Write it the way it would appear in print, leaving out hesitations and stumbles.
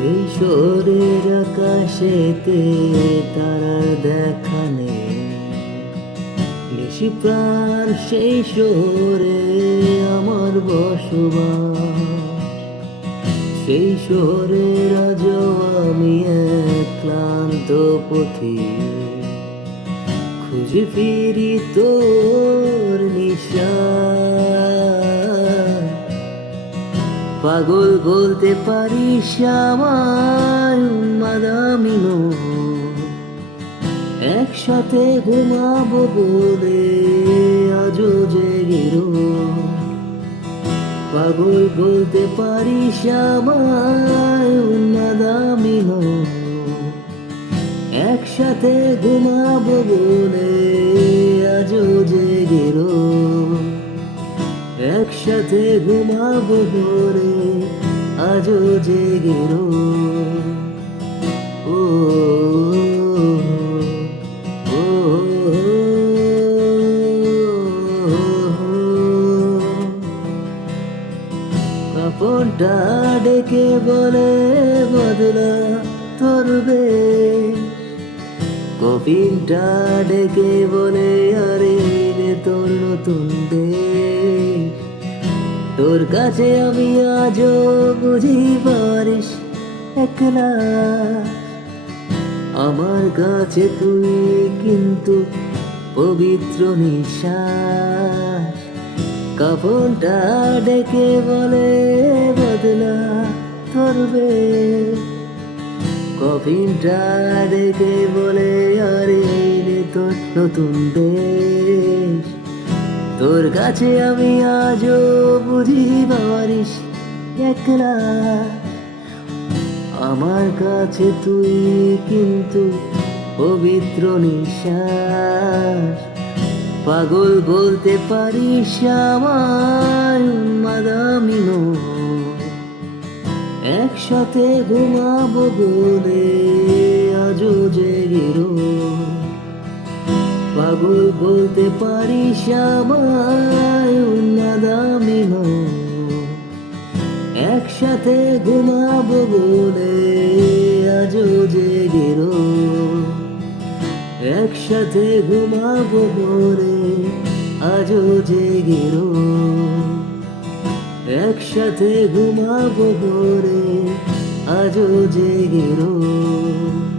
সেই শহরের আকাশেতে তারার দেখা নেই, নিশি প্রাণ সেই শহরে আমার বসবাস। সেই শহরের আজও আমি এক ক্লান্ত পথিক, খুঁজে ফিরি তোর নিশান। পাগল বলতে পারিস আমায়, উন্মাদ আমি নই, একসাথে ঘুমাবো বলে আজও জেগে রই। পাগল বলতে পারিস আমায়, উন্মাদ আমি নই, একসাথে ঘুমাবো বলে আজও জেগে রই। একসাথে ঘুমাবো বলে আজও জেগে রই। ও ও, কাপড়টা ডেকে বলে বদলা ধরবে, কফিনটা ডেকে বলে আরে রে তোর নতুন দেশ। তোর কাছে আমি আজও বুঝি পারিস একলা, আমার কাছে তুই কিন্তু পবিত্র নিঃশ্বাস। কাফনটা ডেকে বলে বদলা ধরবে, কফিনটা ডেকে বলে আরে রে তোর নতুন দেশ। তোর কাছে আমি আজও বুঝি পারিস একলা, আমার কাছে তুই কিন্তু পবিত্র নিঃশ্বাস। পাগল বলতে পারিস আমায়, উন্মাদ আমি নই, একসাথে ঘুমাবো বলে আজও জেগে রই। পাগল বলতে পারিস আমায়, উন্মাদ আমি নই, একসাথে ঘুমাবো বলে আজও জেগে রই। একসাথে ঘুমাবো বলে আজও জেগে রই। একসাথে ঘুমাবো বলে আজও জেগে রই।